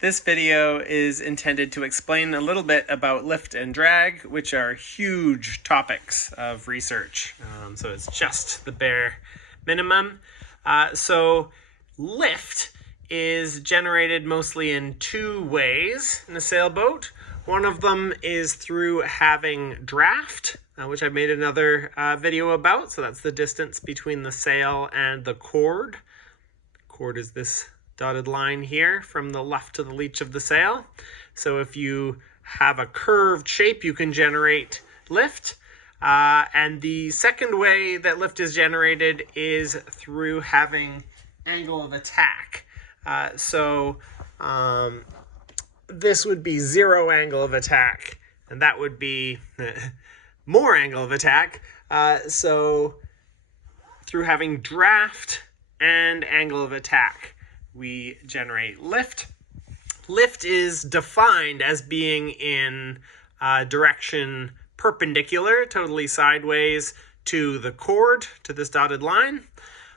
This video is intended to explain a little bit about lift and drag, which are huge topics of research. So it's just the bare minimum. So lift is generated mostly in two ways in a sailboat. One of them is through having draft, which I made another video about. So that's the distance between the sail and the cord. The cord is this dotted line here from the left to the leech of the sail. So if you have a curved shape, you can generate lift. And the second way that lift is generated is through having angle of attack. This would be zero angle of attack, and that would be more angle of attack. So through having draft and angle of attack, we generate lift. Lift is defined as being in direction perpendicular, totally sideways to the cord, to this dotted line.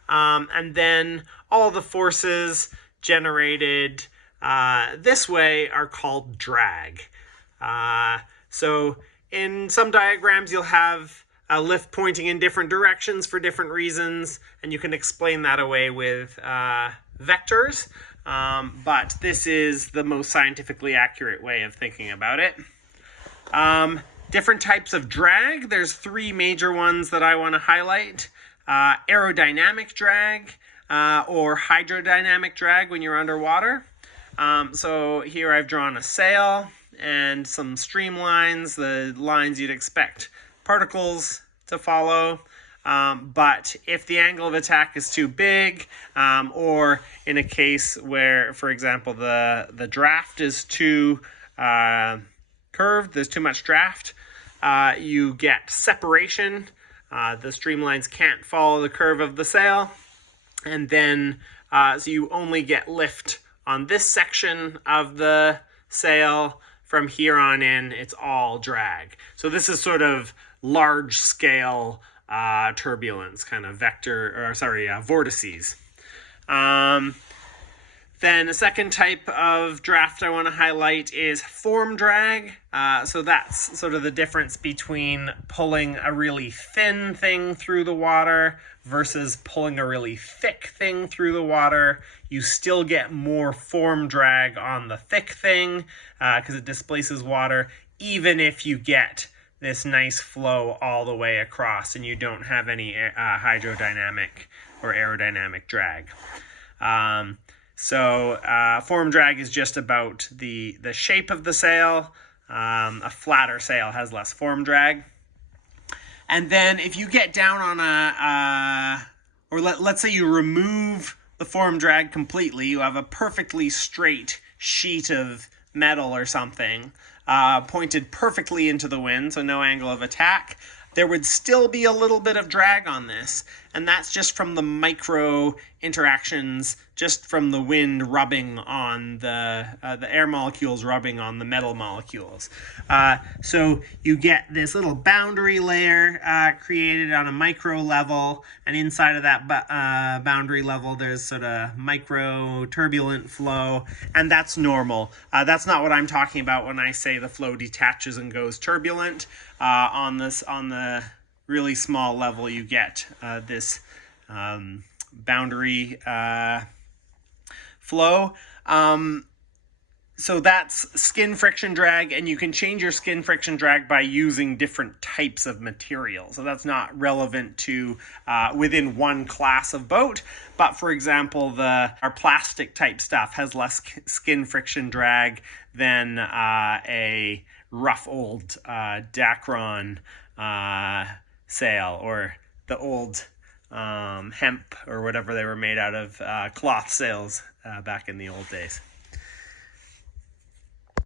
And then all the forces generated this way are called drag. So in some diagrams, you'll have a lift pointing in different directions for different reasons, and you can explain that away with vectors, but this is the most scientifically accurate way of thinking about it. Different types of drag. There's three major ones that I want to highlight. Aerodynamic drag or hydrodynamic drag when you're underwater. So here I've drawn a sail and some streamlines, the lines you'd expect particles to follow. But if the angle of attack is too big, or in a case where, for example, the draft is too curved, there's too much draft, you get separation. The streamlines can't follow the curve of the sail, and then so you only get lift on this section of the sail. From here on in, it's all drag. So this is sort of large scale turbulence, kind of vortices. Then a second type of draft I want to highlight is form drag. So that's sort of the difference between pulling a really thin thing through the water versus pulling a really thick thing through the water. You still get more form drag on the thick thing because it displaces water, even if you get this nice flow all the way across and you don't have any hydrodynamic or aerodynamic drag. Form drag is just about the shape of the sail. A flatter sail has less form drag. And then if you get down on let's say you remove the form drag completely, you have a perfectly straight sheet of metal or something pointed perfectly into the wind, so no angle of attack. There would still be a little bit of drag on this, and that's just from the micro interactions, just from the wind rubbing on the air molecules rubbing on the metal molecules. So you get this little boundary layer created on a micro level, and inside of that boundary level there's sort of micro turbulent flow, and that's normal. That's not what I'm talking about when I say the flow detaches and goes turbulent. On the really small level, you get this boundary flow. So that's skin friction drag, and you can change your skin friction drag by using different types of material. So that's not relevant to within one class of boat. But for example, our plastic type stuff has less skin friction drag than a rough old Dacron sail, or the old hemp or whatever they were made out of, cloth sails back in the old days.